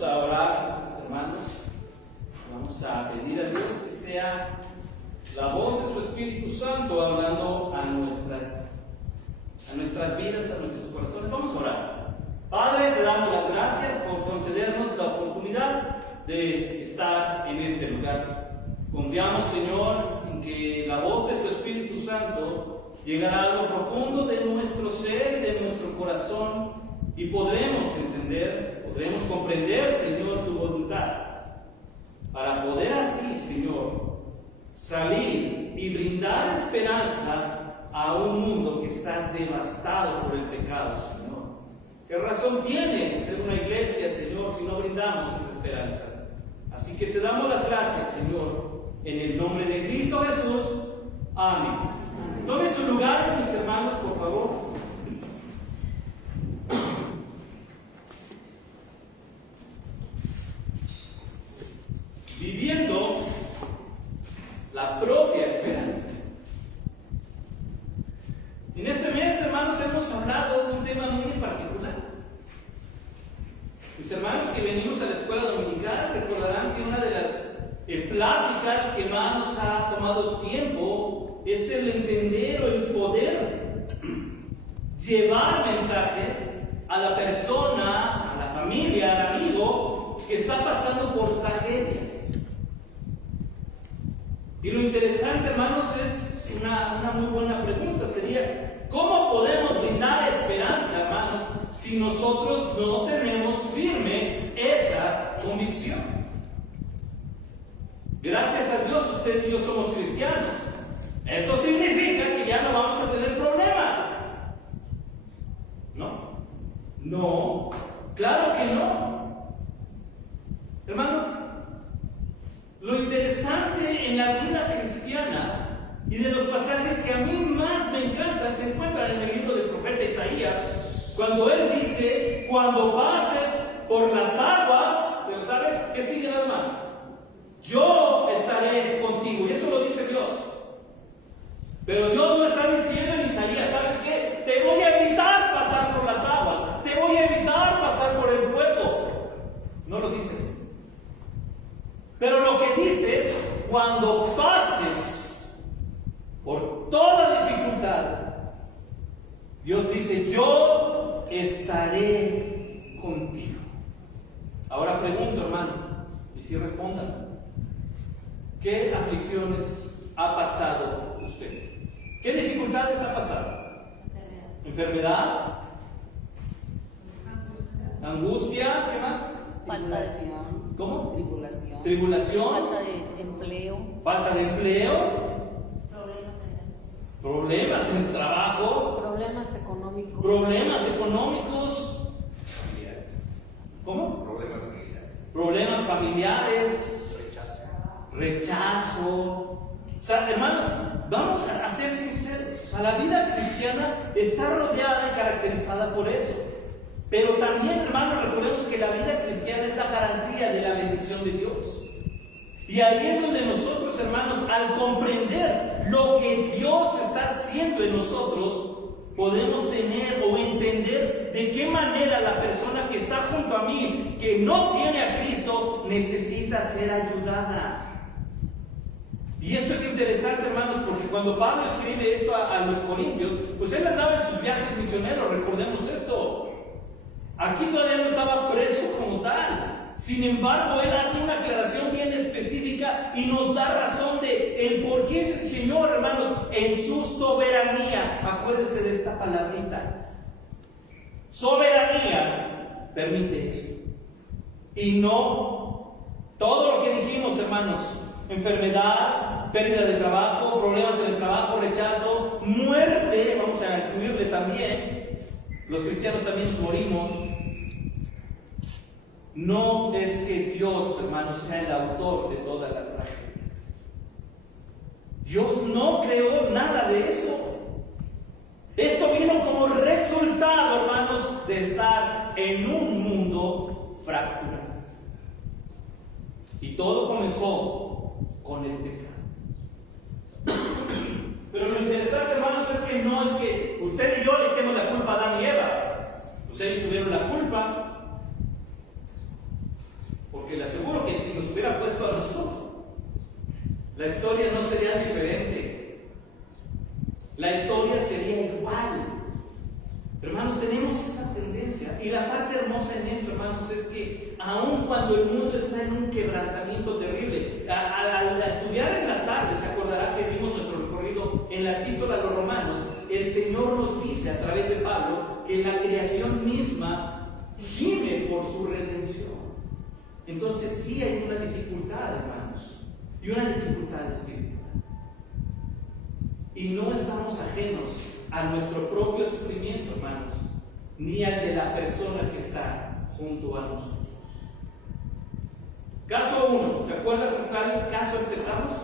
Vamos a orar, mis hermanos. Vamos a pedir a Dios que sea la voz de su Espíritu Santo hablando a nuestras vidas, a nuestros corazones. Vamos a orar. Padre, te damos las gracias por concedernos la oportunidad de estar en este lugar. Confiamos, Señor, en que la voz de tu Espíritu Santo llegará a lo profundo de nuestro ser y de nuestro corazón y podremos entender, podremos comprender, Señor, tu voluntad, para poder así, Señor, salir y brindar esperanza a un mundo que está devastado por el pecado, Señor. ¿Qué razón tiene ser una iglesia, Señor, si no brindamos esa esperanza? Así que te damos las gracias, Señor, en el nombre de Cristo Jesús. Amén. Tome su lugar, mis hermanos, por favor. Viviendo la propia esperanza. En este mes, hermanos, hemos hablado de un tema muy particular. Mis hermanos que venimos a la escuela dominical recordarán que una de las pláticas que más nos ha tomado tiempo es el entender o el poder llevar mensaje a la persona, a la familia, al amigo que está pasando por tragedias. Y lo interesante, hermanos, es una muy buena pregunta. Sería, ¿cómo podemos brindar esperanza, hermanos, si nosotros no tenemos firme esa convicción? Gracias a Dios, usted y yo somos cristianos. Eso significa que ya no vamos a tener problemas. ¿No? No, claro que no. Hermanos, lo interesante en la vida cristiana y de los pasajes que a mí más me encantan se encuentran en el libro del profeta Isaías, cuando él dice: cuando pases por las aguas, pero ¿sabe qué sigue nada más? Yo estaré contigo, y eso lo dice Dios. Pero Dios no está diciendo en Isaías: ¿sabes qué? Te voy a evitar pasar por las aguas, te voy a evitar pasar por el fuego. No lo dice así. Pero lo que dice es: cuando pases por toda dificultad, Dios dice: yo estaré contigo. Ahora pregunto, hermano, y si respondan, ¿qué aflicciones ha pasado usted? ¿Qué dificultades ha pasado? ¿Enfermedad? ¿Angustia? ¿Qué más? Tribulación. ¿Cómo? Tribulación. ¿Tribulación? Falta de empleo. ¿Falta de empleo? ¿Problemas en el trabajo? Problemas económicos. ¿Problemas económicos? Familiares. ¿Cómo? Problemas familiares. Problemas familiares. Rechazo. O sea, hermanos, vamos a ser sinceros. O sea, la vida cristiana está rodeada y caracterizada por eso. Pero también, hermanos, recordemos que la vida cristiana es la garantía de la bendición de Dios. Y ahí es donde nosotros, hermanos, al comprender lo que Dios está haciendo en nosotros, podemos tener o entender de qué manera la persona que está junto a mí, que no tiene a Cristo, necesita ser ayudada. Y esto es interesante, hermanos, porque cuando Pablo escribe esto a los corintios, pues él andaba en sus viajes misioneros, recordemos esto. Aquí todavía no estaba preso como tal. Sin embargo, él hace una aclaración bien específica y nos da razón de el por qué el Señor, hermanos, en su soberanía, acuérdense de esta palabrita, soberanía, permite eso. Y no todo lo que dijimos, hermanos: enfermedad, pérdida de trabajo, problemas en el trabajo, rechazo, muerte, vamos a incluirle también. Los cristianos también morimos. No es que Dios, hermanos, sea el autor de todas las tragedias. Dios no creó nada de eso. Esto vino como resultado, hermanos, de estar en un mundo fracturado. Y todo comenzó con el pecado. Pero lo interesante, hermanos, es que no es que usted y yo le echemos la culpa a Adán y Eva. Ustedes tuvieron la culpa. porque le aseguro que si nos hubiera puesto a nosotros, la historia no sería diferente. La historia sería igual. Hermanos, tenemos esa tendencia. Y la parte hermosa en esto, hermanos, es que aun cuando el mundo está en un quebrantamiento terrible, al estudiar en las tardes, se acordará que vimos nuestro recorrido en la epístola a los Romanos, el Señor nos dice a través de Pablo que la creación misma gime por su redención. Entonces sí hay una dificultad, hermanos, y una dificultad espiritual. Y no estamos ajenos a nuestro propio sufrimiento, hermanos, ni al de la persona que está junto a nosotros. Caso 1, ¿se acuerdan con qué caso empezamos?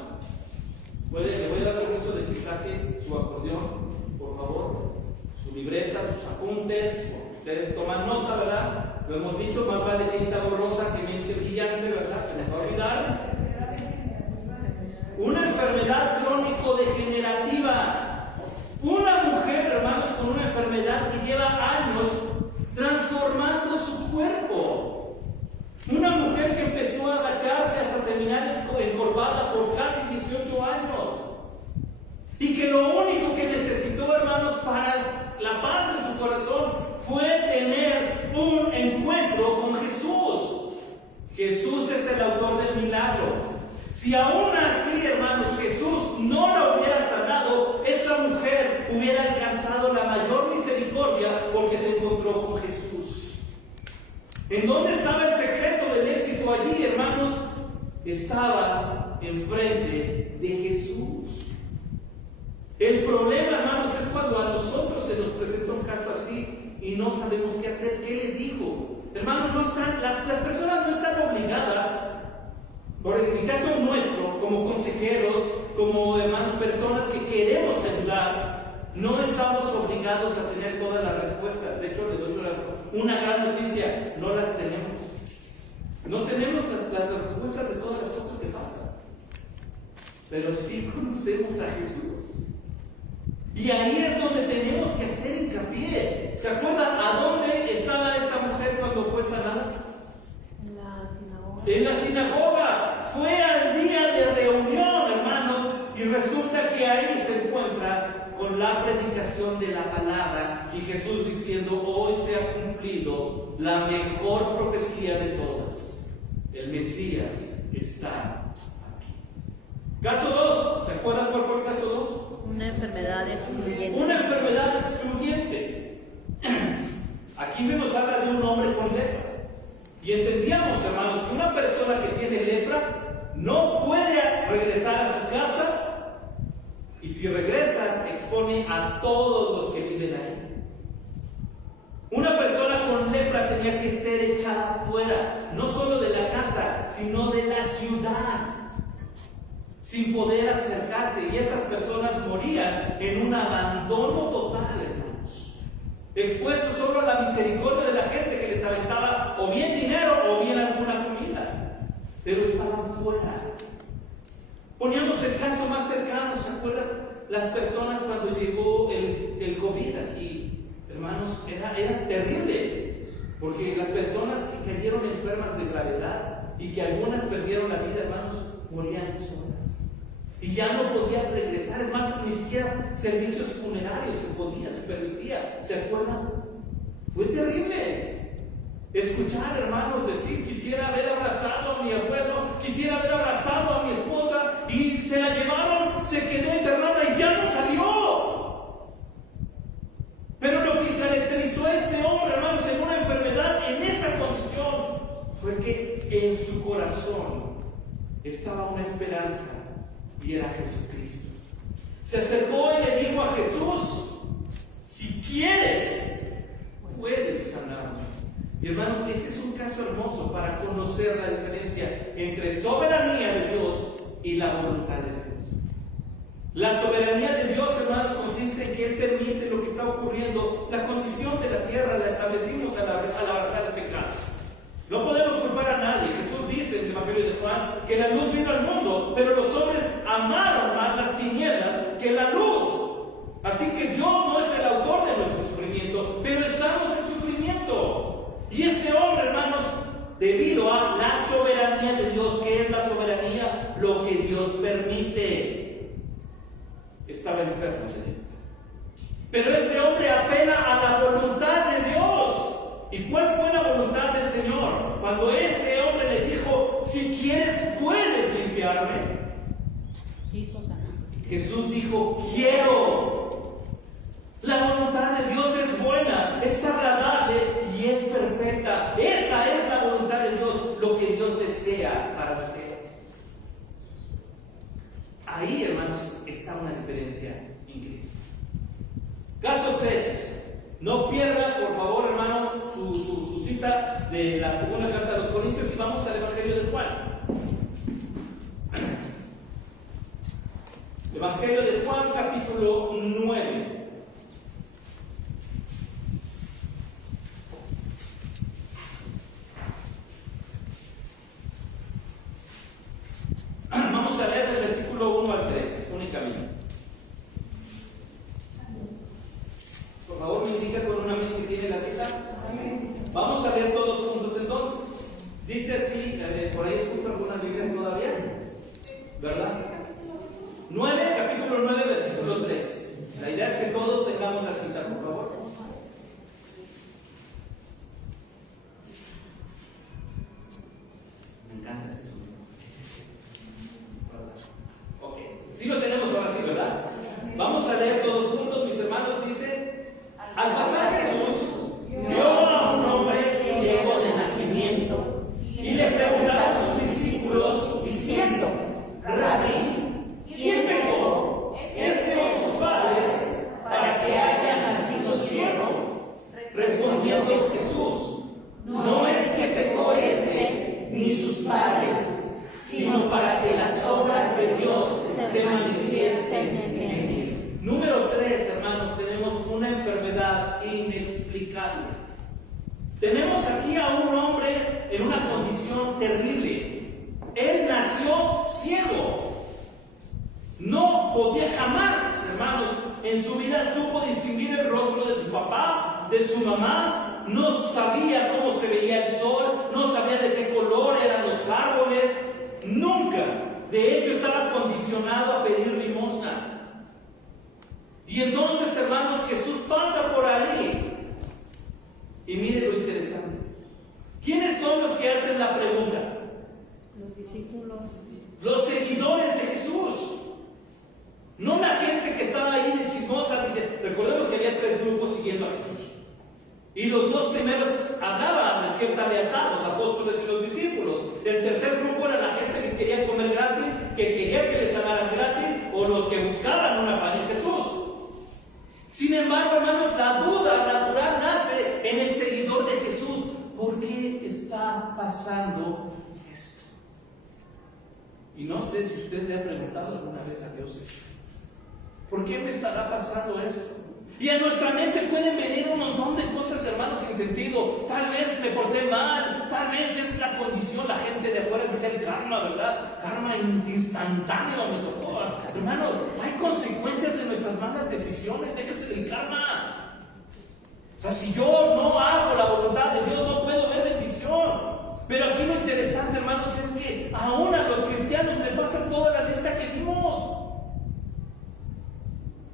Le voy a dar permiso de que saque su acordeón, por favor, su libreta, sus apuntes, porque ustedes toman nota, ¿verdad? Lo hemos dicho, más vale tinta borrosa que mente brillante, ¿verdad? Se les va a olvidar. Una enfermedad crónico-degenerativa. Una mujer, hermanos, con una enfermedad que lleva años transformando su cuerpo. Una mujer que empezó a agacharse hasta terminar encorvada por casi 18 años. Y que lo único que necesitó, hermanos, para la paz en su corazón fue tener un encuentro con Jesús. Jesús es el autor del milagro. Si aún así, hermanos, Jesús no la hubiera sanado, esa mujer hubiera alcanzado la mayor misericordia porque se encontró con Jesús. ¿En dónde estaba el secreto del éxito allí, hermanos? Estaba enfrente de Jesús. El problema, hermanos, es cuando a nosotros se nos presenta un caso así y no sabemos qué hacer. ¿Qué le digo? Hermanos, las personas no están obligadas. Por el caso nuestro, como consejeros, como hermanos, personas que queremos ayudar, no estamos obligados a tener todas las respuestas. De hecho, les doy una gran noticia: no las tenemos. No tenemos las respuestas de todas las cosas que pasan. Pero sí conocemos a Jesús. Y ahí es donde tenemos que hacer hincapié. ¿Se acuerdan a dónde estaba esta mujer cuando fue sanada? En la sinagoga. En la sinagoga. Fue al día de reunión, hermanos, y resulta que ahí se encuentra con la predicación de la palabra y Jesús diciendo: hoy se ha cumplido la mejor profecía de todas. El Mesías está aquí. Caso 2, ¿se acuerdan cuál fue el caso 2? Una enfermedad excluyente. Una enfermedad excluyente. Aquí se nos habla de un hombre con lepra. Y entendíamos, hermanos, que una persona que tiene lepra no puede regresar a su casa, y si regresa, expone a todos los que viven ahí. Una persona con lepra tenía que ser echada fuera, no solo de la casa, sino de la ciudad, sin poder acercarse, y esas personas morían en un abandono total, hermanos, expuestos solo a la misericordia de la gente que les aventaba o bien dinero o bien alguna comida, pero estaban fuera. Poníamos el caso más cercano, ¿se acuerdan? Las personas cuando llegó el COVID aquí, hermanos, era terrible, porque las personas que cayeron enfermas de gravedad y que algunas perdieron la vida, hermanos, morían solas. Y ya no podían regresar, es más, ni siquiera servicios funerarios se permitía. ¿Se acuerdan? Fue terrible. Escuchar, hermanos, decir: quisiera haber abrazado a mi abuelo, quisiera haber abrazado a mi esposa, y se la llevaron, se quedó enterrada y ya no salió. Pero lo que caracterizó a este hombre, hermanos, en una enfermedad, en esa condición, fue que en su corazón estaba una esperanza, y era Jesucristo. Se acercó y le dijo a Jesús: si quieres, puedes sanarme. Y hermanos, este es un caso hermoso para conocer la diferencia entre soberanía de Dios y la voluntad de Dios. La soberanía de Dios, hermanos, consiste en que Él permite lo que está ocurriendo. La condición de la tierra la establecimos a la verdad del pecado. No podemos culpar a nadie. Jesús dice en el Evangelio de Juan que la luz vino al mundo, pero los hombres amaron más las tinieblas que la luz. Así que Dios no es el autor de nuestro sufrimiento, pero estamos en sufrimiento. Y este hombre, hermanos, debido a la soberanía de Dios. ¿Qué es la soberanía? Lo que Dios permite. Estaba enfermo, Señor. Pero este hombre apela a la voluntad de Dios. ¿Y cuál fue la voluntad del Señor? Cuando este hombre le dijo, si quieres puedes limpiarme, Jesús dijo, quiero. La voluntad de Dios es buena, es agradable y es perfecta. Esa es la voluntad de Dios, lo que Dios desea para usted. Ahí, hermanos, está una diferencia increíble. Caso 3. No pierda, por favor, hermano, su cita de la segunda carta a los Corintios y vamos al Evangelio de Juan. Evangelio de Juan, capítulo 9. Vamos a leer el versículo 1 al 3, únicamente. Por favor, me indica con una mente que tiene la cita. Vamos a leer todos juntos entonces. Dice así, por ahí escucho algunas Biblias todavía, ¿verdad? 9, capítulo 9, versículo 3. La idea es que todos tengamos la cita, por favor. Me encanta ese sonido. Ok, sí lo tenemos ahora sí, ¿verdad? Vamos a leer todos juntos, mis hermanos. Dice: al pasar Jesús vio a un hombre ciego de nacimiento y le preguntaba a sus discípulos diciendo: Rabí, ¿quién pecó, este o sus padres, para que haya nacido ciego? Respondiendo Jesús: no es que pecó este ni sus padres, sino para que las obras de Dios se manifiesten en él. Número 3, hermanos, tenemos una enfermedad inexplicable. Tenemos aquí a un hombre en una condición terrible. Él nació ciego. No podía jamás, hermanos, en su vida supo distinguir el rostro de su papá, de su mamá. No sabía cómo se veía el sol, no sabía de qué color eran los árboles. Nunca. De hecho, estaba condicionado a pedir limosna. Y entonces, hermanos, Jesús pasa por ahí. Y mire lo interesante. ¿Quiénes son los que hacen la pregunta? Los discípulos. Los seguidores de Jesús. No la gente que estaba ahí de chismosa. Dice, recordemos que había 3 grupos siguiendo a Jesús. Y los 2 primeros hablaban de cierta lealtad, los apóstoles y los discípulos. El tercer grupo era la gente que quería comer gratis, que quería que les sanaran gratis, o los que buscaban una pan en Jesús. Sin embargo, hermanos, la duda natural nace en el seguidor de Jesús. ¿Por qué está pasando esto? Y no sé si usted le ha preguntado alguna vez a Dios esto. ¿Por qué me estará pasando esto? Y a nuestra mente pueden venir un montón de cosas, hermanos, sin sentido. Tal vez me porté mal, tal vez es la condición, la gente de afuera dice el karma, ¿verdad? Karma instantáneo me tocó. Hermanos, hay consecuencias de nuestras malas decisiones, déjese del karma. O sea, si yo no hago la voluntad de Dios, no puedo ver bendición. Pero aquí lo interesante, hermanos, es que aún a los cristianos les pasan toda la lista que dimos.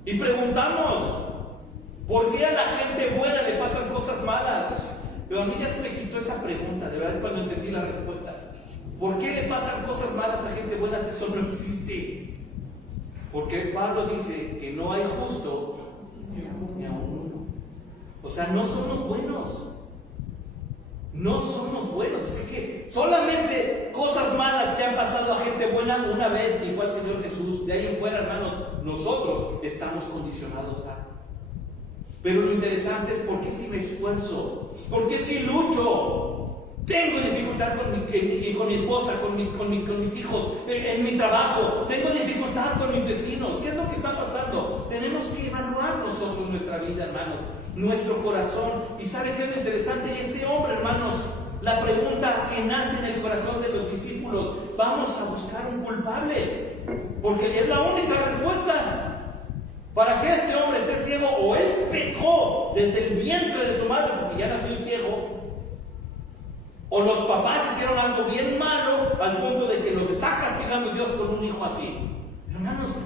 Y preguntamos, ¿por qué a la gente buena le pasan cosas malas? Pero a mí ya se me quitó esa pregunta, de verdad, cuando entendí la respuesta. ¿Por qué le pasan cosas malas a gente buena si eso no existe? Porque Pablo dice que no hay justo ni a uno. O sea, no somos buenos. No somos buenos. Así que solamente cosas malas que han pasado a gente buena una vez, y fue al Señor Jesús. De ahí en fuera, hermanos, nosotros estamos condicionados a. Pero lo interesante es por qué si me esfuerzo, por qué si lucho. Tengo dificultad con mi esposa, con mis hijos, en mi trabajo. Tengo dificultad con mis vecinos. ¿Qué es lo que está pasando? Tenemos que evaluar nosotros nuestra vida, hermanos, nuestro corazón. ¿Y sabe qué es lo interesante? Este hombre, hermanos, la pregunta que nace en el corazón de los discípulos: vamos a buscar un culpable, porque es la única respuesta. Para que este hombre esté ciego, o él pecó desde el vientre de su madre, porque ya nació ciego, O los papás hicieron algo bien malo al punto de que los está castigando Dios con un hijo así. Hermanos,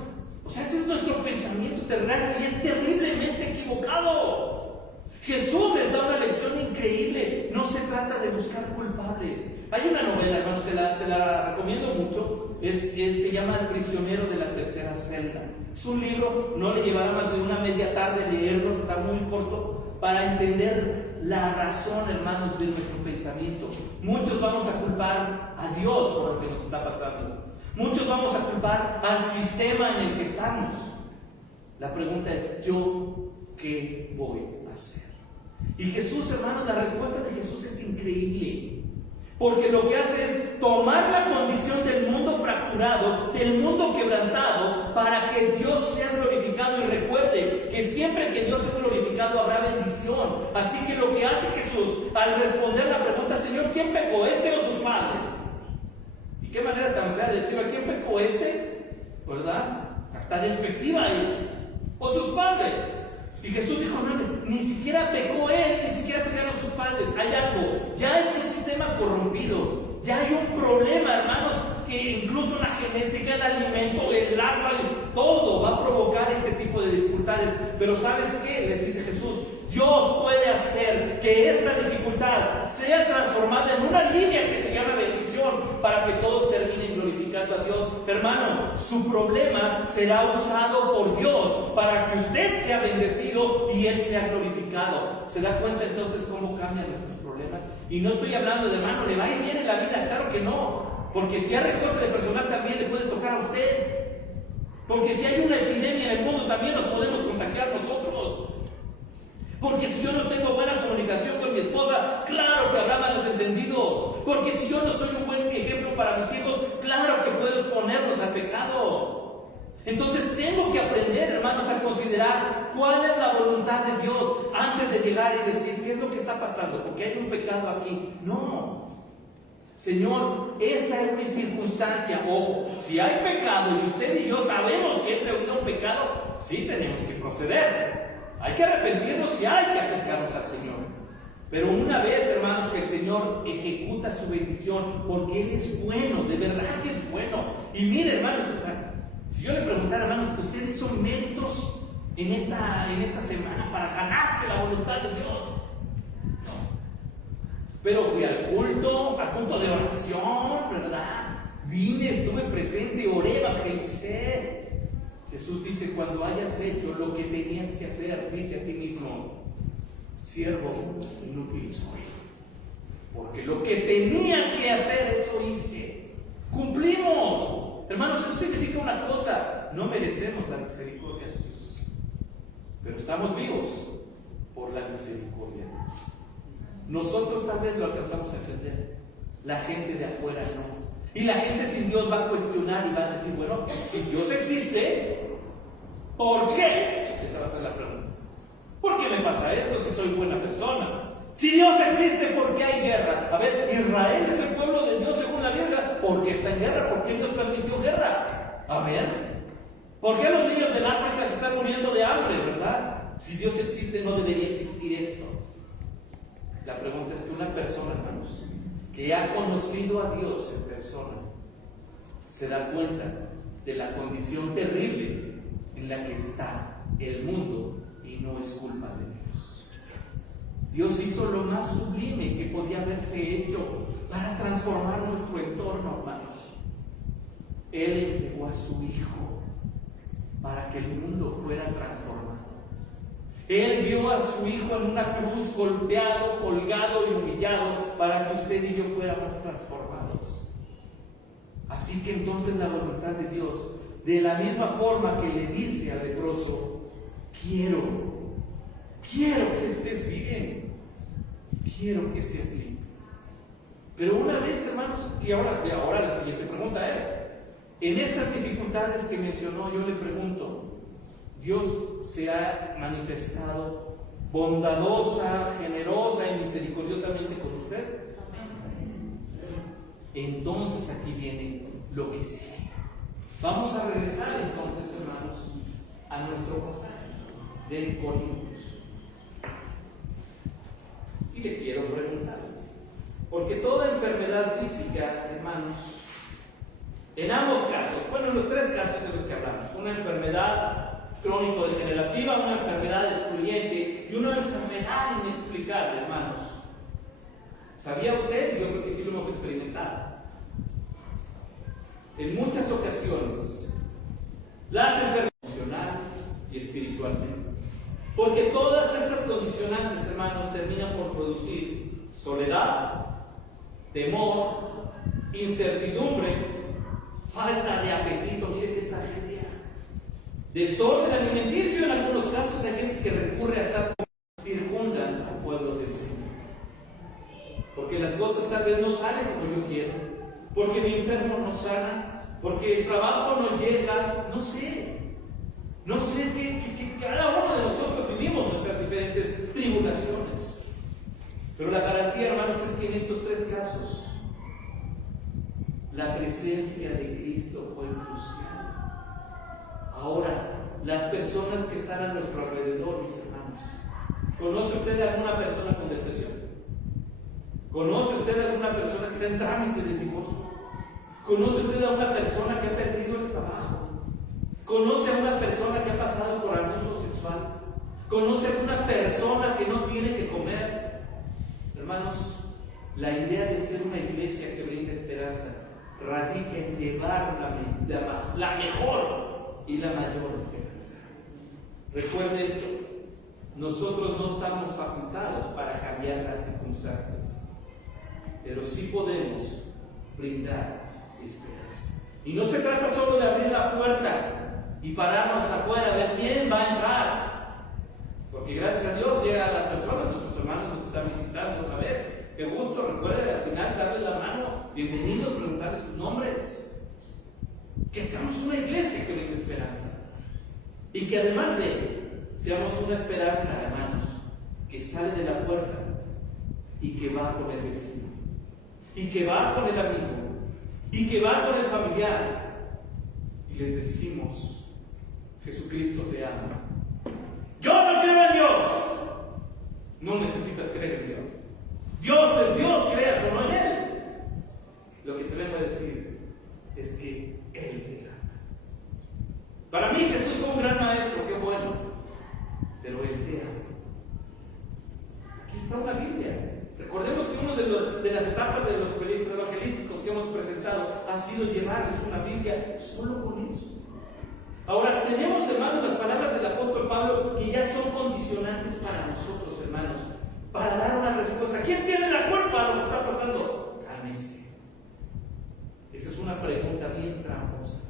o sea, ese es nuestro pensamiento terrenal y es terriblemente equivocado. Jesús les da una lección increíble. No se trata de buscar culpables. Hay una novela, hermanos, se la recomiendo mucho. Se llama El prisionero de la tercera celda. Es un libro, no le llevará más de una media tarde leerlo, está muy corto, para entender la razón, hermanos, de nuestro pensamiento. Muchos vamos a culpar a Dios por lo que nos está pasando. Muchos vamos a culpar al sistema en el que estamos. La pregunta es, ¿yo qué voy a hacer? Y Jesús, hermanos, la respuesta de Jesús es increíble. Porque lo que hace es tomar la condición del mundo fracturado, del mundo quebrantado, para que Dios sea glorificado. Y recuerde que siempre que Dios es glorificado habrá bendición. Así que lo que hace Jesús al responder la pregunta, Señor, ¿quién pecó, este o sus padres? ¿Y qué manera tan fea de decir, ¿a quién pecó este? ¿Verdad? Hasta despectiva es. ¿O sus padres? Y Jesús dijo, no, ni siquiera pecó él, ni siquiera pecaron sus padres. Hay algo, ya es un sistema corrompido, ya hay un problema, hermanos, que incluso la genética, el alimento, el agua, todo va a provocar este tipo de dificultades. Pero ¿sabes qué? Les dice Jesús, Dios puede hacer que esta dificultad sea transformada en una línea que se llama bendición para que todos terminen glorificando a Dios. Hermano, su problema será usado por Dios para que usted sea bendecido y Él sea glorificado. ¿Se da cuenta entonces cómo cambian nuestros problemas? Y no estoy hablando de, hermano, le va a ir bien en la vida, claro que no. Porque si hay recorte de personal también le puede tocar a usted. Porque si hay una epidemia en el mundo también nos podemos contagiar nosotros. Porque si yo no tengo buena comunicación con mi esposa, claro que habrá malos entendidos. Porque si yo no soy un buen ejemplo para mis hijos, claro que puedo exponerlos al pecado. Entonces tengo que aprender, hermanos, a considerar cuál es la voluntad de Dios antes de llegar y decir, ¿qué es lo que está pasando? Porque hay un pecado aquí. No. Señor, esta es mi circunstancia. Ojo, si hay pecado y usted y yo sabemos que es debido a un pecado, sí tenemos que proceder. Hay que arrepentirnos y hay que acercarnos al Señor. Pero una vez, hermanos, que el Señor ejecuta su bendición, porque Él es bueno, de verdad que es bueno. Y mire, hermanos, o sea, si yo le preguntara, hermanos, ¿ustedes son méritos en esta semana para ganarse la voluntad de Dios? No. Pero fui al culto de oración, ¿verdad? Vine, estuve presente, oré, evangelicé. Jesús dice, cuando hayas hecho lo que tenías que hacer, dite a ti mismo, siervo inútil soy. Porque lo que tenía que hacer, eso hice. ¡Cumplimos! Hermanos, eso significa una cosa, no merecemos la misericordia de Dios. Pero estamos vivos por la misericordia de Dios. Nosotros tal vez lo alcanzamos a entender, la gente de afuera no. Y la gente sin Dios va a cuestionar y va a decir, bueno, si Dios existe, ¿por qué? Esa va a ser la pregunta. ¿Por qué me pasa esto si soy buena persona? Si Dios existe, ¿por qué hay guerra? A ver, Israel es el pueblo de Dios según la Biblia. ¿Por qué está en guerra? ¿Por qué Dios permitió guerra? A ver, ¿por qué los niños del África se están muriendo de hambre, verdad? Si Dios existe, no debería existir esto. La pregunta es que una persona, hermanos, que ha conocido a Dios en persona, se da cuenta de la condición terrible en la que está el mundo y no es culpa de Dios. Dios hizo lo más sublime que podía haberse hecho para transformar nuestro entorno, hermanos. Él entregó a su Hijo para que el mundo fuera transformado. Él vio a su Hijo en una cruz, golpeado, colgado y humillado, para que usted y yo fuéramos transformados. Así que entonces la voluntad de Dios, de la misma forma que le dice al leproso, quiero que estés bien, quiero que seas libre. Pero una vez, hermanos, y ahora la siguiente pregunta es, en esas dificultades que mencionó, yo le pregunto, ¿Dios se ha manifestado bondadosa, generosa y misericordiosamente con usted? Entonces aquí viene lo que sigue. Vamos a regresar entonces, hermanos, a nuestro pasaje de Corintios. Y le quiero preguntar, Porque toda enfermedad física, hermanos, en ambos casos, bueno, en los tres casos de los que hablamos, una enfermedad crónico-degenerativa, una enfermedad excluyente y una enfermedad inexplicable, hermanos. ¿Sabía usted? Yo creo que sí lo hemos experimentado. En muchas ocasiones, las enfermedades emocionales y espiritualmente. Porque todas estas condicionantes, hermanos, terminan por producir soledad, temor, incertidumbre, falta de apetito. Mire qué tragedia. Desorden alimenticio. En algunos casos hay gente que recurre a estar circundan al pueblo del Señor. Porque las cosas tal vez no salen como yo quiero. Porque mi enfermo no sana. Porque el trabajo no llega. No sé. No sé que cada uno de nosotros vivimos nuestras diferentes tribulaciones. Pero la garantía, hermanos, es que en estos tres casos la presencia de Cristo fue crucial. Ahora, las personas que están a nuestro alrededor, mis hermanos, ¿conoce usted a alguna persona con depresión? ¿Conoce usted a alguna persona que está en trámite de divorcio? ¿Conoce usted a una persona que ha perdido el trabajo? ¿Conoce a una persona que ha pasado por abuso sexual? ¿Conoce a una persona que no tiene que comer? Hermanos, la idea de ser una iglesia que brinda esperanza radica en llevar la mejor y la mayor esperanza. Recuerde esto, nosotros no estamos facultados para cambiar las circunstancias, pero sí podemos brindar esperanza. Y no se trata solo de abrir la puerta y pararnos afuera a ver quién va a entrar, porque gracias a Dios llegan las personas, nuestros hermanos nos están visitando otra vez. Qué gusto, recuerde al final darle la mano, bienvenidos, preguntarles sus nombres. Que seamos una iglesia que brinda esperanza. Y que además de ello, seamos una esperanza, hermanos, que sale de la puerta y que va con el vecino, y que va con el amigo, y que va con el familiar. Y les decimos, Jesucristo te ama. Yo no creo en Dios. No necesitas creer en Dios. Dios es Dios, creas o no en Él. Lo que te vengo a decir es que Él te ama. Para mí Jesús fue un gran maestro, qué bueno, pero Él te ama. Aquí está una Biblia. Recordemos que una de las etapas de los proyectos evangelísticos que hemos presentado ha sido llevarles una Biblia solo con eso. Ahora, tenemos, hermanos, las palabras del apóstol Pablo que ya son condicionantes para nosotros, hermanos, para dar una respuesta. ¿Quién tiene la culpa de lo que está pasando? Cálmese. Esa es una pregunta bien tramposa.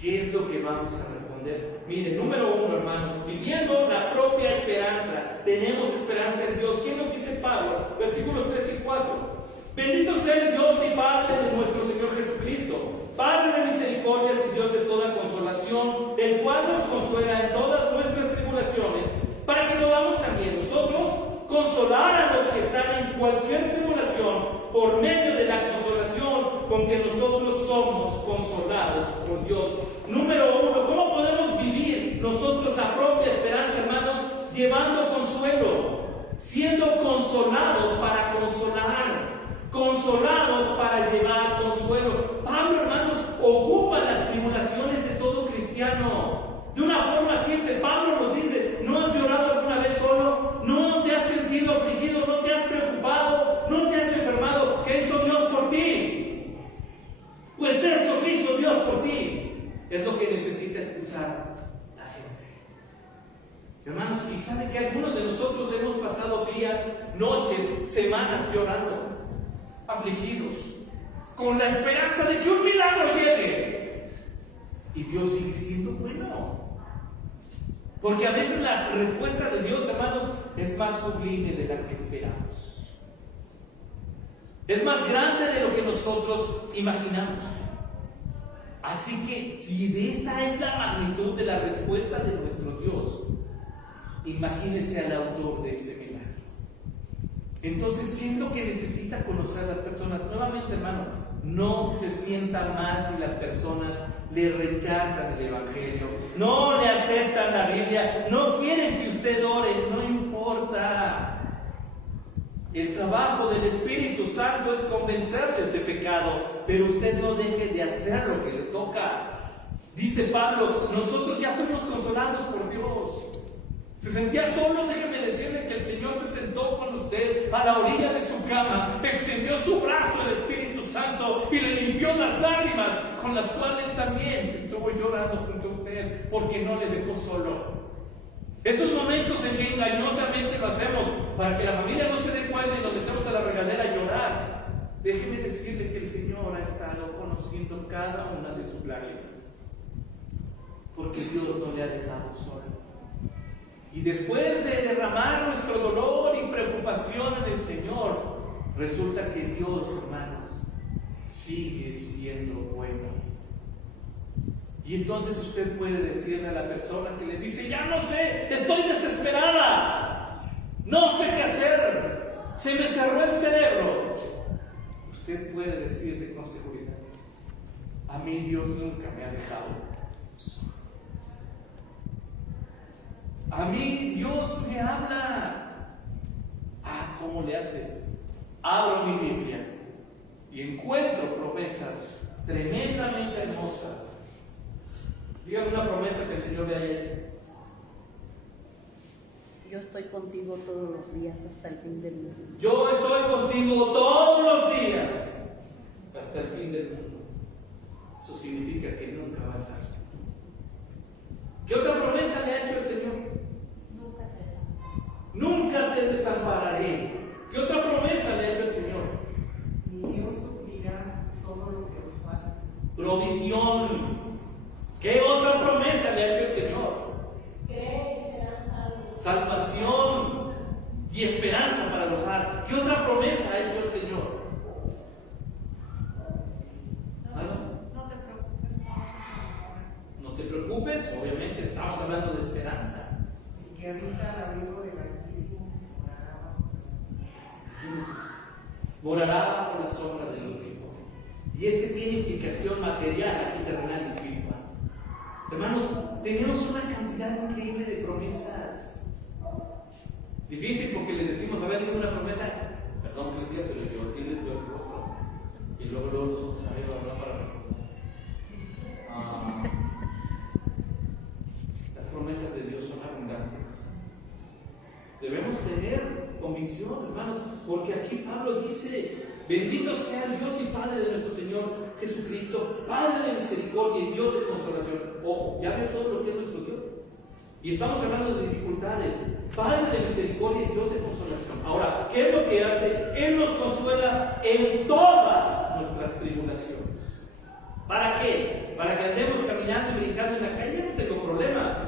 ¿Qué es lo que vamos a responder? Miren, número uno, hermanos, viviendo la propia esperanza. Tenemos esperanza en Dios. ¿Quién nos dice Pablo? Versículos 3 y 4. Bendito sea el Dios y Padre de nuestro Señor Jesucristo, Padre de misericordias y Dios de toda consolación, el cual nos consuela en todas nuestras tribulaciones, para que podamos también nosotros consolar a los que están en cualquier tribulación por medio de la consolación con que nosotros somos consolados por Dios. Número uno, ¿cómo podemos vivir nosotros la propia esperanza, hermanos? Llevando consuelo, siendo consolados para consolar, consolados para llevar consuelo. Pablo, hermanos, ocupa las tribulaciones de todo cristiano. De una forma simple, Pablo nos dice, ¿no has llorado alguna vez solo? ¿No te has sentido afligido? ¿No te has preocupado? ¿No te has enfermado? ¿Qué hizo Dios por ti? Pues eso que hizo Dios por ti es lo que necesita escuchar la gente. Hermanos, y sabe que algunos de nosotros hemos pasado días, noches, semanas llorando, afligidos, con la esperanza de que un milagro llegue. Y Dios sigue siendo bueno. Porque a veces la respuesta de Dios, hermanos, es más sublime de la que esperamos. Es más grande de lo que nosotros imaginamos. Así que si esa es la magnitud de la respuesta de nuestro Dios, imagínese al autor de ese milagro. Entonces, ¿qué es lo que necesita conocer las personas? Nuevamente, hermano, no se sienta mal si las personas le rechazan el Evangelio, no le aceptan la Biblia, no quieren que usted ore, no importa. El trabajo del Espíritu Santo es convencerles de pecado, pero usted no deje de hacer lo que le toca. Dice Pablo, nosotros ya fuimos consolados por Dios. Se sentía solo, déjeme decirle que el Señor se sentó con usted a la orilla de su cama, extendió su brazo al Espíritu Santo y le limpió las lágrimas con las cuales también estuvo llorando junto a usted porque no le dejó solo. Esos momentos en que engañosamente lo hacemos para que la familia no se dé cuenta y nos metemos a la regadera a llorar, déjeme decirle que el Señor ha estado conociendo cada una de sus lágrimas, porque Dios no le ha dejado solo. Y después de derramar nuestro dolor y preocupación en el Señor, resulta que Dios, hermanos, sigue siendo bueno. Y entonces usted puede decirle a la persona que le dice, ya no sé, estoy desesperada, no sé qué hacer, se me cerró el cerebro. Usted puede decirle con seguridad, a mí Dios nunca me ha dejado solo. A mí Dios me habla. ¿Cómo le haces? Abro mi Biblia y encuentro promesas tremendamente hermosas. Dígame una promesa que el Señor le haya hecho. Yo estoy contigo todos los días hasta el fin del mundo. Yo estoy contigo todos los días hasta el fin del mundo. Eso significa que nunca va a estar solo. ¿Qué otra promesa le ha hecho el Señor? Nunca te desampararé. ¿Qué otra promesa le ha hecho el Señor? Mi Dios suplirá todo lo que os falta. Provisión. ¿Qué otra promesa le ha hecho el Señor? Cree y serás salvo. Salvación y esperanza para el hogar. ¿Qué otra promesa ha hecho el Señor? No te preocupes, No te preocupes, obviamente estamos hablando de esperanza. el que habita al abrigo del Altísimo morará bajo la sombra. ¿Quién es eso? Morará bajo la sombra del Altísimo. Y ese tiene implicación material, aquí terrenal y espiritual. Hermanos, tenemos una cantidad increíble de promesas. Difícil porque le decimos, a ver, digo una promesa, perdón que le diga, pero yo así les doy otro. Y luego nosotros hablar para recordar. Las promesas de Dios son abundantes. Debemos tener convicción, hermanos, porque aquí Pablo dice, bendito sea el Dios y Padre de nuestro Señor Jesucristo, Padre de misericordia y Dios de consolación. Ojo, ya ve todo lo que es nuestro Dios. Y estamos hablando de dificultades. Padre de misericordia y Dios de consolación. Ahora, ¿qué es lo que hace? Él nos consuela en todas nuestras tribulaciones. ¿Para qué? Para que andemos caminando y brincando en la calle, no tengo problemas.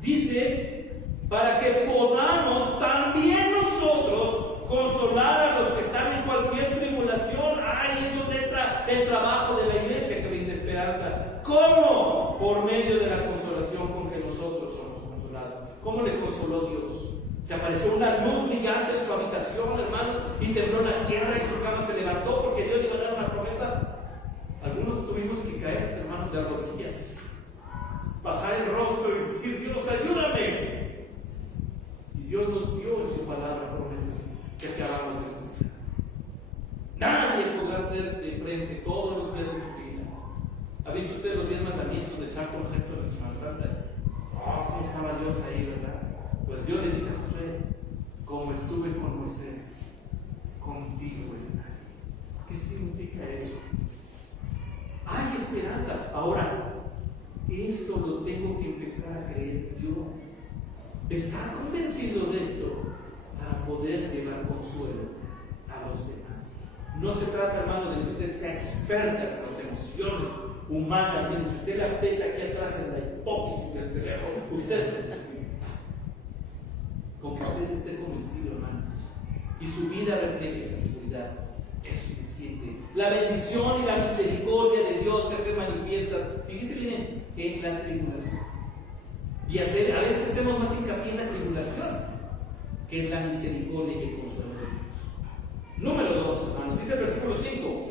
Dice, para que podamos también nosotros consolar a los que están en cualquier tribulación. Ahí es donde entra el trabajo de la iglesia que brinda esperanza. ¿Cómo? Por medio de la consolación con que nosotros somos consolados. ¿Cómo le consoló Dios? Se apareció una luz brillante en su habitación, hermanos, y tembló la tierra y su cama se levantó porque Dios le iba a dar una promesa. Algunos tuvimos que caer, hermanos, de rodillas, bajar el rostro y decir, Dios, ayúdame. Y Dios nos dio en su palabra promesas que acabamos de escuchar. Nadie podrá hacer de frente todo lo que Él cumplirá. ¿Ha visto usted los 10 mandamientos de echar con gesto de la Semana Santa? ¿Cómo estaba Dios ahí, verdad? Pues Dios le dice a Josué, como estuve con Moisés, contigo estaré. ¿Qué significa eso? Hay esperanza. Ahora, esto lo tengo que empezar a creer yo. Estar convencido de esto para poder llevar consuelo a los demás. No se trata, hermano, de que usted sea experta en las emociones humanas. Mire, si usted la aprieta aquí atrás en la hipófisis del cerebro, usted, con que usted esté convencido, hermano, y su vida refleje esa seguridad, es suficiente. La bendición y la misericordia de Dios se manifiestan, fíjese bien, en la tribulación. Y a veces hacemos más hincapié en la tribulación que en la misericordia y el consuelo de Dios. Número 2, hermanos, dice el versículo 5,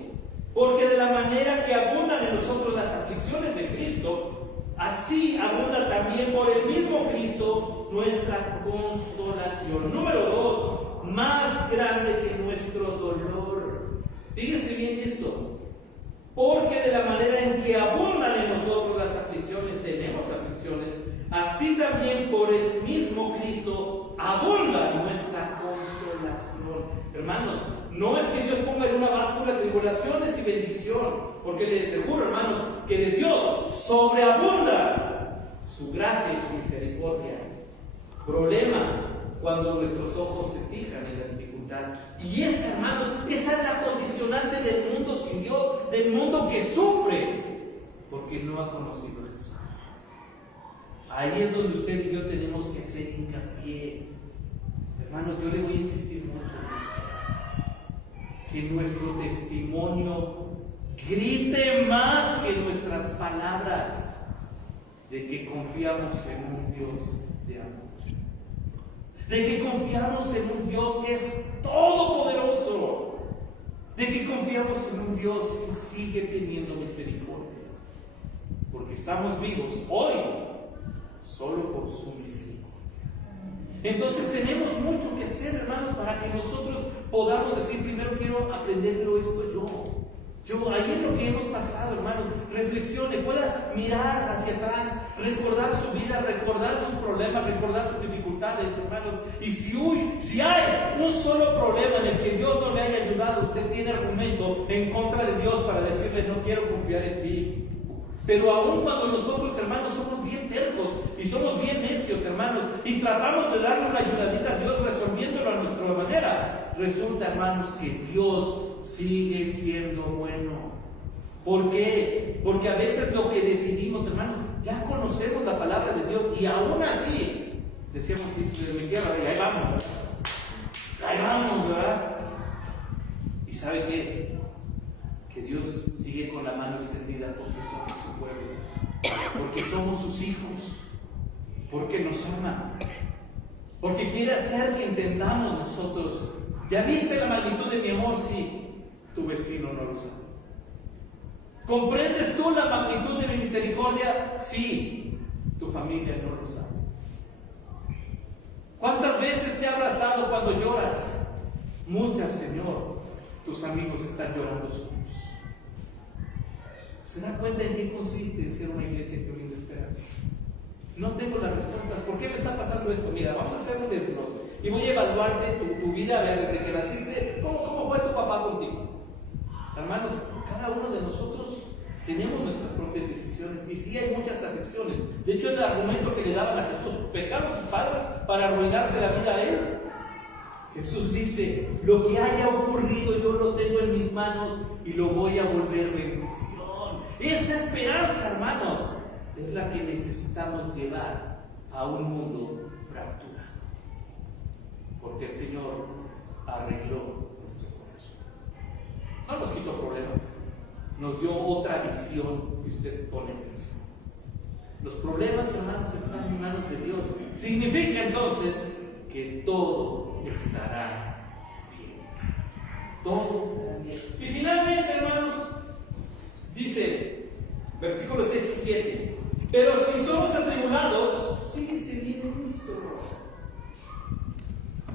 porque de la manera que abundan en nosotros las aflicciones de Cristo, así abunda también por el mismo Cristo nuestra consolación. Número 2, más grande que nuestro dolor. Fíjense bien esto. Porque de la manera en que abundan en nosotros las aflicciones, tenemos aflicciones, así también por el mismo Cristo abunda nuestra consolación. Hermanos, no es que Dios ponga en una báscula tribulaciones y bendición, porque les aseguro, hermanos, que de Dios sobreabunda su gracia y su misericordia. Problema cuando nuestros ojos se fijan en la dificultad. Y esa, hermanos, esa es la condicionante del mundo sin Dios, del mundo que sufre, porque no ha conocido a Jesús. Ahí es donde usted y yo tenemos que hacer hincapié. Hermanos, yo le voy a insistir mucho en esto. Que nuestro testimonio grite más que nuestras palabras de que confiamos en un Dios de amor. De que confiamos en un Dios que es todopoderoso. De que confiamos en un Dios que sigue teniendo misericordia. Porque estamos vivos hoy solo por su misericordia. Entonces tenemos mucho que hacer, hermanos, para que nosotros podamos decir, primero quiero aprenderlo esto yo. Ahí es lo que hemos pasado, hermanos. Reflexione, pueda mirar hacia atrás, recordar su vida, recordar sus problemas, recordar sus dificultades, hermanos. Y si hay un solo problema en el que Dios no le haya ayudado, usted tiene argumento en contra de Dios para decirle, no quiero confiar en ti. Pero aún cuando nosotros, hermanos, somos bien tercos y somos bien necios, hermanos, y tratamos de darle una ayudadita a Dios resolviéndolo a nuestra manera, resulta, hermanos, que Dios sigue siendo bueno. ¿Por qué? Porque a veces lo que decidimos, hermanos, ya conocemos la palabra de Dios y aún así decíamos que de mi tierra, y ahí vamos, ¿verdad? ¿Y sabe qué? Que Dios sigue con la mano extendida porque somos su pueblo, porque somos sus hijos, porque nos ama, porque quiere hacer que entendamos nosotros. ¿Ya viste la magnitud de mi amor? Sí. Tu vecino no lo sabe. ¿Comprendes tú la magnitud de mi misericordia? Sí. Tu familia no lo sabe. ¿Cuántas veces te he abrazado cuando lloras? Muchas, Señor. Tus amigos están llorando solos. ¿Se da cuenta en qué consiste en ser una iglesia que brinda esperanza? No tengo las respuestas. ¿Por qué me está pasando esto? Mira, vamos a hacer un desglose y voy a evaluarte tu vida desde que naciste. ¿Cómo fue tu papá contigo? Hermanos, cada uno de nosotros tenemos nuestras propias decisiones y sí hay muchas aflicciones. De hecho, el argumento que le daban a Jesús, ¿pecaron sus padres para arruinarle la vida a él? Jesús dice, lo que haya ocurrido yo lo tengo en mis manos y lo voy a volver bendición. Esa esperanza, hermanos, es la que necesitamos llevar a un mundo fracturado. Porque el Señor arregló nuestro corazón. No nos quitó problemas, nos dio otra visión, si usted pone atención. Los problemas, hermanos, están en manos de Dios. Significa entonces que todo estará bien. Todo estará bien. Y finalmente, hermanos, dice, versículos 6 y 7. Pero si somos atribulados, fíjense bien en esto,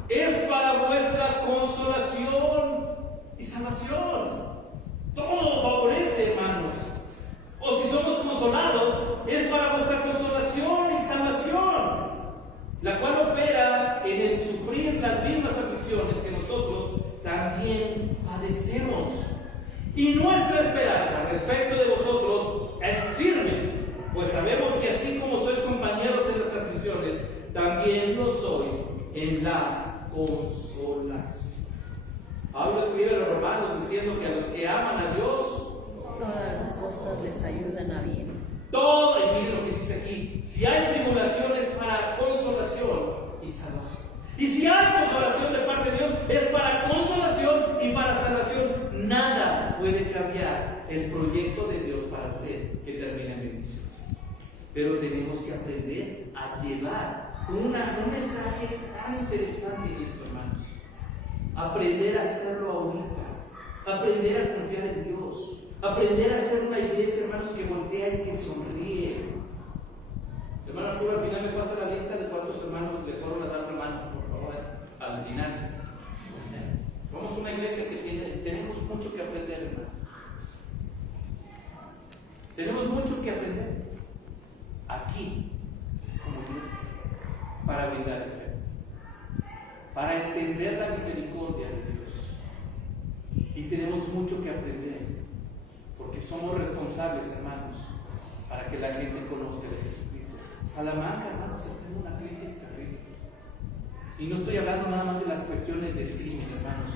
es para vuestra consolación y salvación. Todo favorece, hermanos. O si somos consolados, es para vuestra consolación y salvación, la cual opera en el sufrir las mismas aflicciones que nosotros también padecemos. Y nuestra esperanza respecto de vosotros es firme, pues sabemos que así como sois compañeros en las aflicciones, también lo sois en la consolación. Pablo escribe a los romanos diciendo que a los que aman a Dios, todas las cosas les ayudan a bien. Todo, y miren lo que dice aquí, si hay tribulaciones para consolación y salvación. Y si hay consolación de parte de Dios, es para consolación y para salvación. Nada puede cambiar el proyecto de Dios para usted que termine en bendición. Pero tenemos que aprender a llevar un mensaje tan interesante en esto, hermanos. Aprender a hacerlo ahorita. Aprender a confiar en Dios. Aprender a ser una iglesia, hermanos, que voltea y que sonríe. Hermano Arturo, al final me pasa la lista de cuántos hermanos le fueron a dar una mano, por favor, al final. iglesia que tenemos mucho que aprender, hermano. Tenemos mucho que aprender aquí, como iglesia, para brindar esperanza, para entender la misericordia de Dios. Y tenemos mucho que aprender, porque somos responsables, hermanos, para que la gente conozca de Jesucristo. Salamanca, hermanos, está en una crisis terrible. Y no estoy hablando nada más de las cuestiones del crimen, hermanos.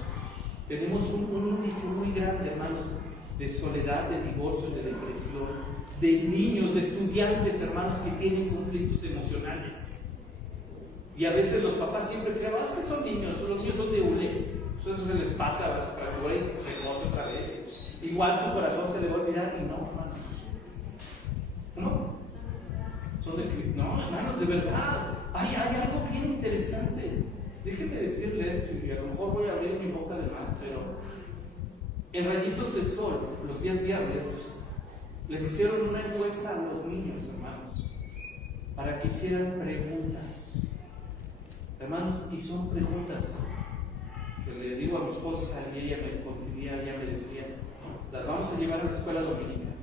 Tenemos un índice muy grande, hermanos, de soledad, de divorcio, de depresión, de niños, de estudiantes, hermanos, que tienen conflictos emocionales. Y a veces los papás siempre creen, que son niños, los niños son de hule, eso se les pasa, para por ahí se goza otra vez. Igual su corazón se le va a olvidar y no, hermanos. No. No, hermanos, de verdad, hay algo bien interesante. Déjenme decirle esto, y a lo mejor voy a abrir mi boca de más, pero en Rayitos de Sol, los días viernes, les hicieron una encuesta a los niños, hermanos, para que hicieran preguntas. Hermanos, y son preguntas que le digo a mi esposa, y ella me coincidía, ella me decía, las vamos a llevar a la escuela dominical,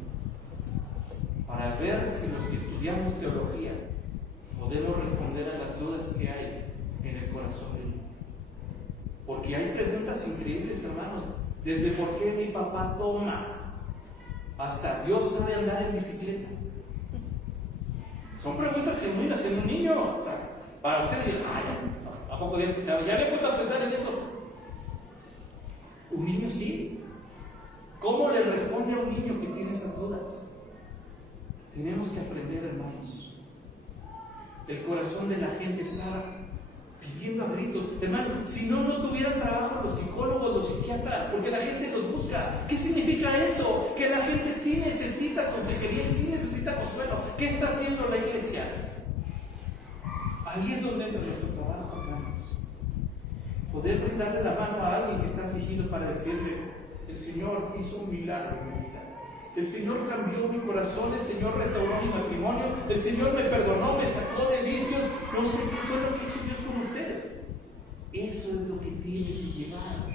para ver si los que estudiamos teología podemos responder a las dudas que hay en el corazón de uno. Porque hay preguntas increíbles, hermanos, desde por qué mi papá toma, hasta Dios sabe andar en bicicleta. Son preguntas genuinas en un niño. O sea, para ustedes decir, ¿a poco ya me he puesto a pensar en eso? Un niño sí. ¿Cómo le responde a un niño que tiene esas dudas? Tenemos que aprender, hermanos. El corazón de la gente está pidiendo a gritos. Hermano, si no tuvieran trabajo los psicólogos, los psiquiatras, porque la gente los busca. ¿Qué significa eso? Que la gente sí necesita consejería, sí necesita consuelo. ¿Qué está haciendo la iglesia? Ahí es donde entra nuestro trabajo, hermanos. Poder brindarle la mano a alguien que está afligido para decirle, el Señor hizo un milagro en mi vida. El Señor cambió mi corazón, el Señor restauró mi matrimonio, el Señor me perdonó, me sacó de vicios. No sé qué fue lo que hizo Dios con usted. Eso es lo que tiene que llevar.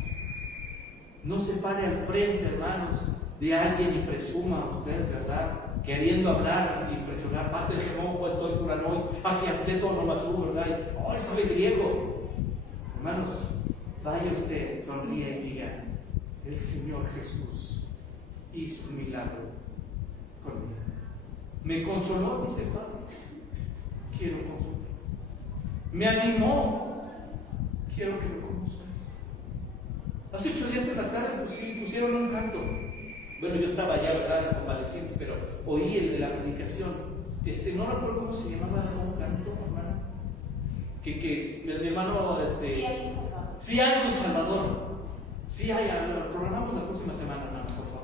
No se pare al frente, hermanos, de alguien y presuma usted, ¿verdad? Queriendo hablar y impresionar, parte de mojo, el todo furanoi, agiasteto, no más uno, ¿verdad? Oh, sabe griego. Hermanos, vaya usted, sonríe y diga, el Señor Jesús hizo un milagro conmigo. Me consoló, dice Pablo. Quiero consolar. Me animó. Quiero que me conozcas. Hace 8 días en la tarde pusieron un canto. Bueno, yo estaba allá, ¿verdad?, convaleciente, pero oí el de la predicación. No recuerdo cómo se llamaba un canto, hermano. Que mi hermano, sí hay un Salvador. Sí hay, lo programamos la próxima semana, hermano, por favor.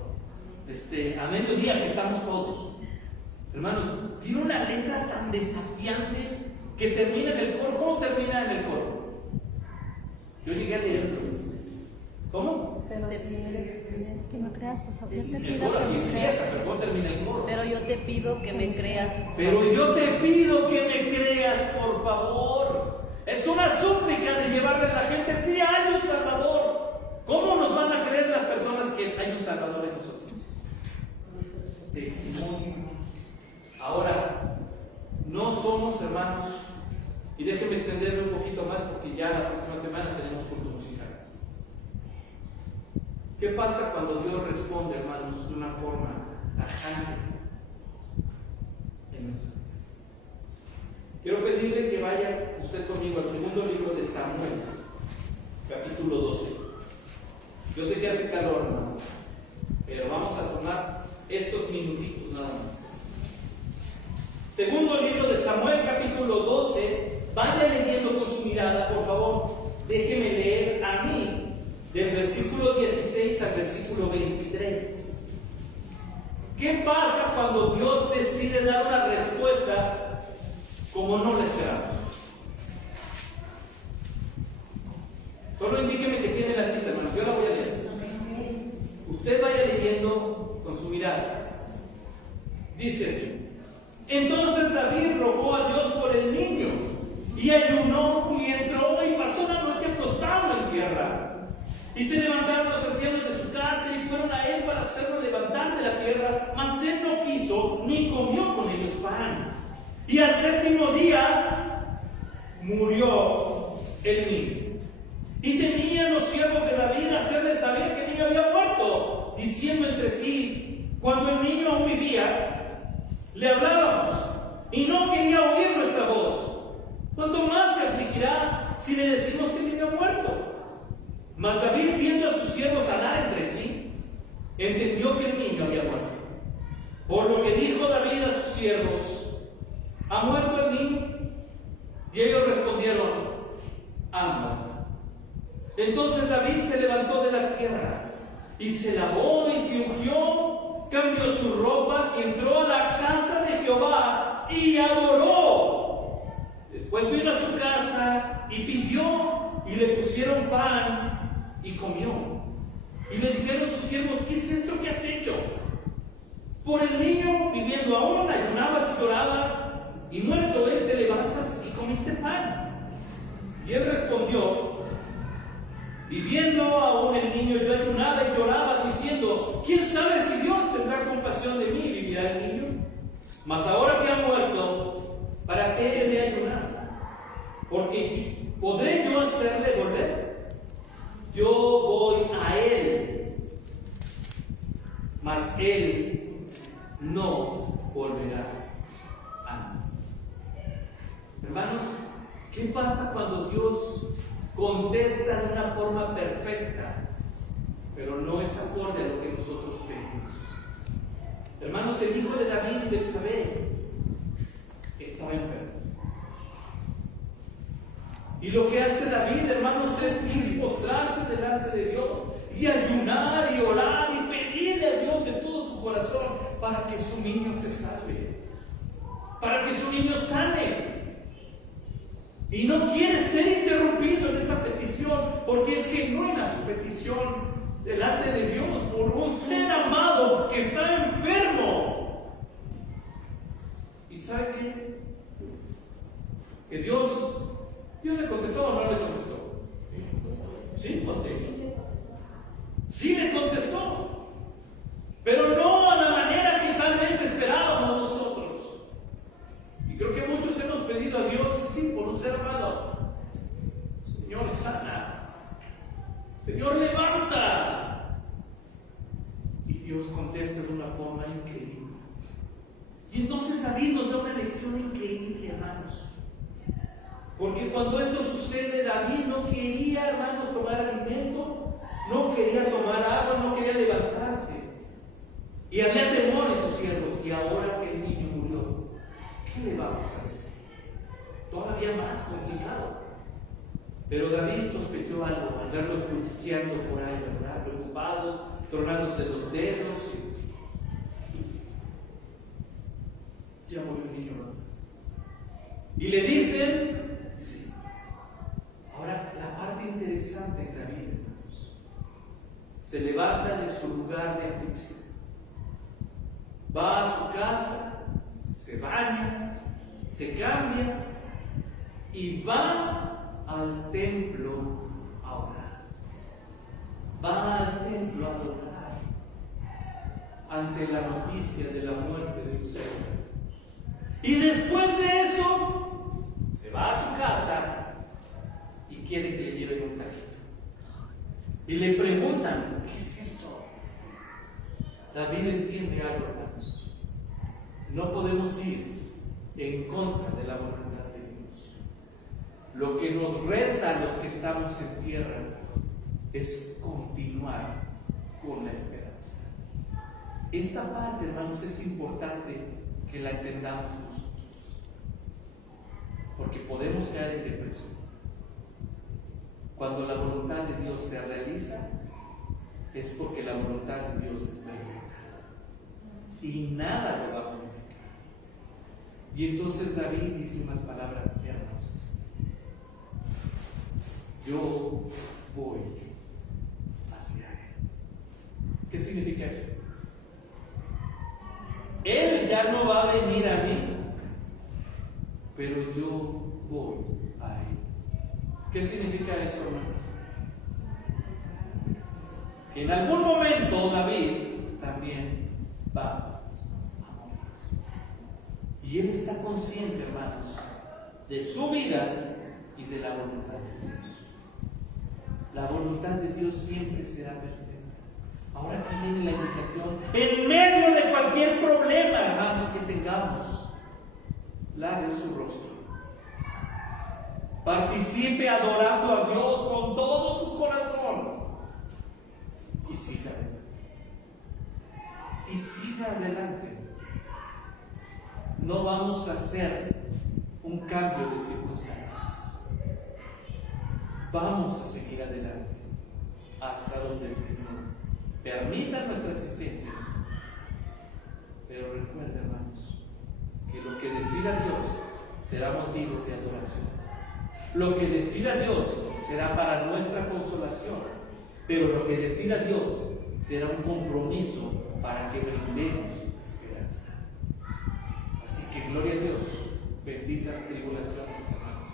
A mediodía que estamos todos. Hermanos, tiene una letra tan desafiante que termina en el coro. ¿Cómo termina en el coro? Yo llegué a leerlo. ¿Cómo? Pero te pido que me creas, por favor. Yo te El pido coro que así me empieza, creas. pero ¿cómo termina el coro? Pero yo te pido que me creas. Pero yo te pido que me creas, por favor. Es una súplica de llevarle a la gente, sí hay un Salvador. ¿Cómo nos van a creer las personas que hay un Salvador en nosotros? Testimonio. Ahora, no somos hermanos, y déjenme extenderme un poquito más porque ya la próxima semana tenemos culto musical. ¿Qué pasa cuando Dios responde, hermanos, de una forma tajante en nuestras vidas? Quiero pedirle que vaya usted conmigo al segundo libro de Samuel, capítulo 12. Yo sé que hace calor, hermano, pero vamos a tomar estos minutitos nada más. Segundo libro de Samuel, capítulo 12. Vaya leyendo con su mirada, por favor. Déjeme leer a mí del versículo 16 al versículo 23. ¿Qué pasa cuando Dios decide dar una respuesta como no la esperamos? Solo indíqueme que tiene la cita, hermano. Yo la voy a leer. Usted vaya leyendo con su mirada. Dice así: entonces David rogó a Dios por el niño, y ayunó y entró y pasó la noche acostado en tierra. Y se levantaron los ancianos de su casa y fueron a él para hacerlo levantar de la tierra, mas él no quiso ni comió con ellos pan. Y al séptimo día murió el niño. Y temían los siervos de David hacerle saber que el niño había muerto, diciendo entre sí: cuando el niño aún vivía, le hablábamos, y no quería oír nuestra voz. ¿Cuánto más se afligirá si le decimos que el niño ha muerto? Mas David, viendo a sus siervos hablar entre sí, entendió que el niño había muerto. Por lo que dijo David a sus siervos: ¿ha muerto el niño? Y ellos respondieron: ha muerto. Entonces David se levantó de la tierra y se lavó y se ungió, cambió sus ropas y entró a la casa de Jehová y adoró. Después vino a su casa y pidió, y le pusieron pan y comió. Y le dijeron sus siervos: ¿qué es esto que has hecho? Por el niño viviendo aún, ayunabas y llorabas, y muerto él te levantas y comiste pan. Y él respondió: viviendo aún el niño, yo ayunaba y lloraba, diciendo: ¿quién sabe si Dios tendrá compasión de mí y vivirá el niño? Mas ahora que ha muerto, ¿para qué he de ayunar? Porque ¿podré yo hacerle volver? Yo voy a él, mas él no volverá a mí. Hermanos, ¿qué pasa cuando Dios contesta de una forma perfecta, pero no es acorde a lo que nosotros pedimos? Hermanos, el hijo de David y Betsabé estaba enfermo. Y lo que hace David, hermanos, es ir y postrarse delante de Dios y ayunar y orar y pedirle a Dios de todo su corazón para que su niño se salve, para que su niño sane. Y no quiere ser interrumpido en esa petición, porque es genuina su petición delante de Dios por un ser amado que está enfermo. ¿Y sabe qué? Que Dios le contestó o no le contestó. Sí, contestó. Sí le contestó, pero no a la manera que tal vez esperábamos nosotros. Y creo que muchos hemos pedido a Dios así por un ser amado: Señor, sana. Señor, levanta. Y Dios contesta de una forma increíble. Y entonces David nos da una lección increíble, hermanos. Porque cuando esto sucede, David no quería, hermanos, tomar alimento, no quería tomar agua, no quería levantarse. Y había temor en sus siervos. Y ahora que el niño murió, ¿qué le vamos a decir? Todavía más complicado. Pero David sospechó algo al verlos cuchicheando por ahí, ¿verdad? Preocupados, tronándose los dedos. Ya murió el niño, ¿verdad? Y le dicen, sí. Ahora, la parte interesante de David, hermanos, se levanta de su lugar de aflicción, va a su casa, se baña, se cambia y va al templo a orar. Va al templo a orar ante la noticia de la muerte de un ser humano. Y después de eso, se va a su casa y quiere que le lleven un taquito. Y le preguntan: ¿qué es esto? David entiende algo, hermanos. No podemos ir en contra de la voluntad de Dios. Lo que nos resta a los que estamos en tierra es continuar con la esperanza. Esta parte, hermanos, es importante que la entendamos nosotros, porque podemos caer en depresión. Cuando la voluntad de Dios se realiza, es porque la voluntad de Dios es perfecta y nada lo va a modificar. Y entonces David dice unas palabras hermosas: yo voy hacia él. ¿Qué significa eso? Él ya no va a venir a mí, pero yo voy a él. ¿Qué significa eso, hermano? En algún momento David también va a morir. Y él está consciente, hermanos, de su vida y de la voluntad de Dios. La voluntad de Dios siempre será perfecta. Ahora aquí viene la invitación. En medio de cualquier problema, hermanos, que tengamos, lave su rostro. Participe adorando a Dios con todo su corazón. Y siga adelante. Y siga adelante. No vamos a hacer un cambio de circunstancias. Vamos a seguir adelante hasta donde el Señor permita nuestra existencia. Pero recuerden, hermanos, que lo que decida Dios será motivo de adoración. Lo que decida Dios será para nuestra consolación, pero lo que decida Dios será un compromiso para que brindemos esperanza. Así que gloria a Dios, benditas tribulaciones, hermanos,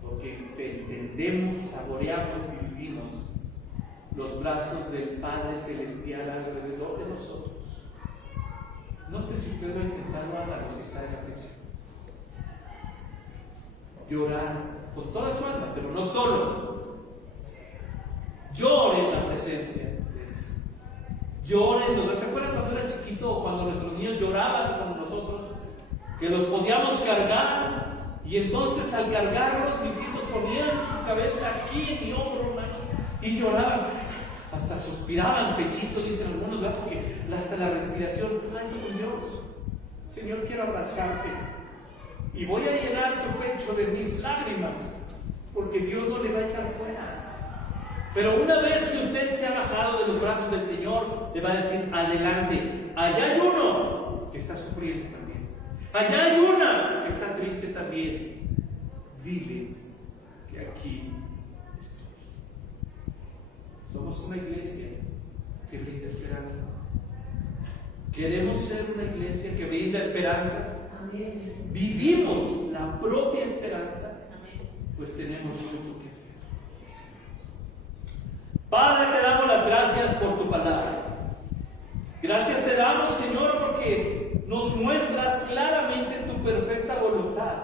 porque entendemos, saboreamos y vivimos los brazos del Padre Celestial alrededor de nosotros. No sé si usted lo ha intentado hacer o si está en aflicción. Llorar con toda su alma, pero no solo. Llore en la presencia de Dios. Lloren. ¿Se acuerdan cuando era chiquito o cuando nuestros niños lloraban con nosotros? Que los podíamos cargar y entonces al cargarlos mis hijos ponían su cabeza aquí en mi hombro, hermano, y lloraban. Hasta suspiraban, pechito, dicen algunos, ¿verdad? Porque hasta la respiración, eso con Dios. Señor, quiero abrazarte. Y voy a llenar tu pecho de mis lágrimas, porque Dios no le va a echar fuera. Pero una vez que usted se ha bajado de los brazos del Señor, le va a decir, adelante, allá hay uno que está sufriendo también. Allá hay una que está triste también. Diles que aquí estoy. Somos una iglesia que brinda esperanza. Queremos ser una iglesia que brinda esperanza. Vivimos la propia esperanza, pues tenemos mucho que hacer. Padre, te damos las gracias por tu palabra. Gracias te damos, Señor, porque nos muestras claramente tu perfecta voluntad.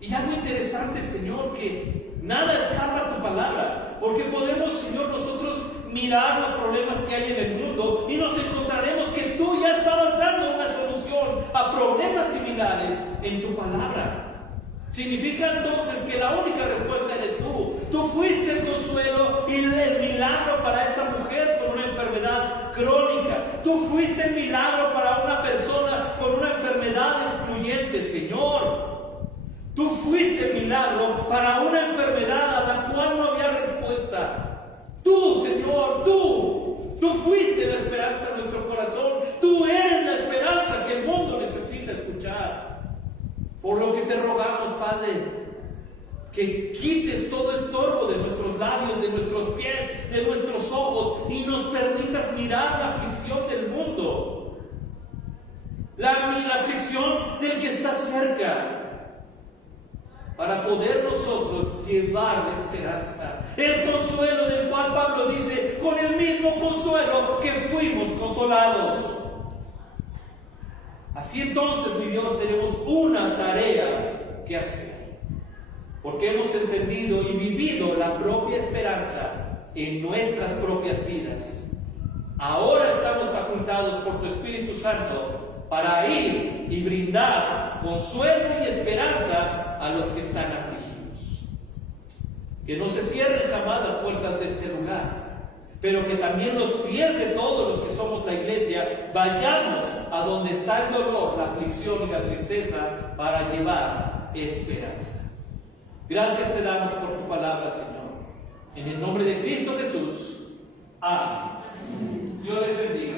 Y algo interesante, Señor, que nada escapa a tu palabra, porque podemos, Señor, nosotros mirar los problemas que hay en el mundo y nos encontraremos que tú ya estabas dando una solución a problemas similares en tu palabra. Significa entonces que la única respuesta eres tú. Tú fuiste el consuelo y el milagro para esa mujer con una enfermedad crónica. Tú fuiste el milagro para una persona con una enfermedad excluyente, Señor. Tú fuiste el milagro para una enfermedad a la cual no había respuesta. Tú, Señor, tú fuiste la esperanza de nuestro corazón. Tú eres la esperanza que el mundo necesita escuchar. Por lo que te rogamos, Padre, que quites todo estorbo de nuestros labios, de nuestros pies, de nuestros ojos y nos permitas mirar la aflicción del mundo. La aflicción del que está cerca. Para poder nosotros llevar la esperanza, el consuelo del cual Pablo dice, con el mismo consuelo que fuimos consolados. Así entonces, mi Dios, tenemos una tarea que hacer, porque hemos entendido y vivido la propia esperanza en nuestras propias vidas. Ahora estamos facultados por tu Espíritu Santo para ir y brindar consuelo y esperanza a los que están afligidos. Que no se cierren jamás las puertas de este lugar, pero que también los pies de todos los que somos la iglesia vayamos a donde está el dolor, la aflicción y la tristeza para llevar esperanza. Gracias te damos por tu palabra, Señor. En el nombre de Cristo Jesús. Amén. Dios les bendiga.